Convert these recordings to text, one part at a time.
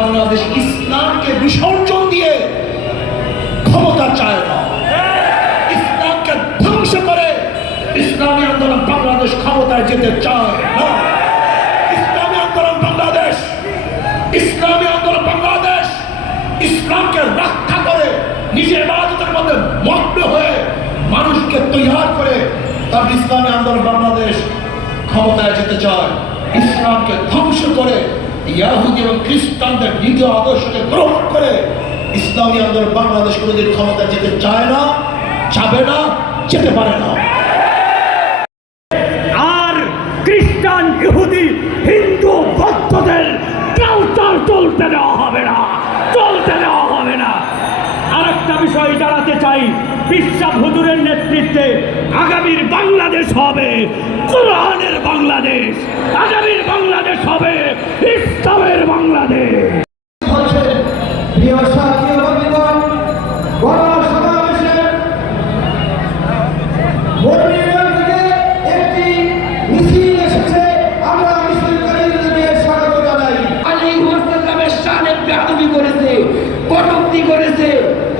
বাংলাদেশ ইসলামকে বিসর্জন দিয়ে ক্ষমতা চায় না। ইসলামকে ধ্বংস করে ইসলামী আন্দোলন বাংলাদেশ ক্ষমতায় যেতে চায় না। ইসলামী আন্দোলন বাংলাদেশ, ইসলামী আন্দোলন বাংলাদেশ ইসলামকে রক্ষা করে নিজের বাদতের মধ্যে মগ্ন হয়ে মানুষকে তৈয়ার করে তার ইসলামী আন্দোলন বাংলাদেশ ক্ষমতায় যেতে চায়। ইসলামকে ধ্বংস করে ইয়াহুদি এবং খ্রিস্টানদের আদর্শকে গ্রহণ করে ইসলামী আন্দোলন বাংলাদেশ কোনোদিন ক্ষমতায় যেতে চায় না, যাবে না, যেতে পারে না। আর খ্রিস্টান, ইহুদি, হিন্দু ভক্তদের চলতে দেওয়া হবে না, চলতে দেওয়া হবে না। আরেকটা বিষয় জানাতে চাই বিশ্বাস হুজুরের নেতৃত্বে আগামীর বাংলাদেশ হবে, কোরআনের বাংলাদেশ। আগামীর করেছে কটুক্তি করেছে।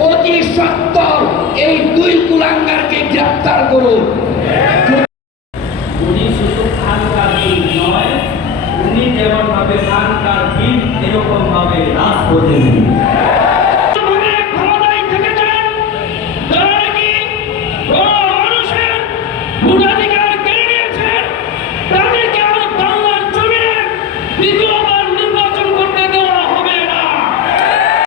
অতি সত্তর এই দুই কুলাঙ্গারকে গ্রেফতার করুন। হবে সারকার দিন এরকম ভাবে রাজ করতে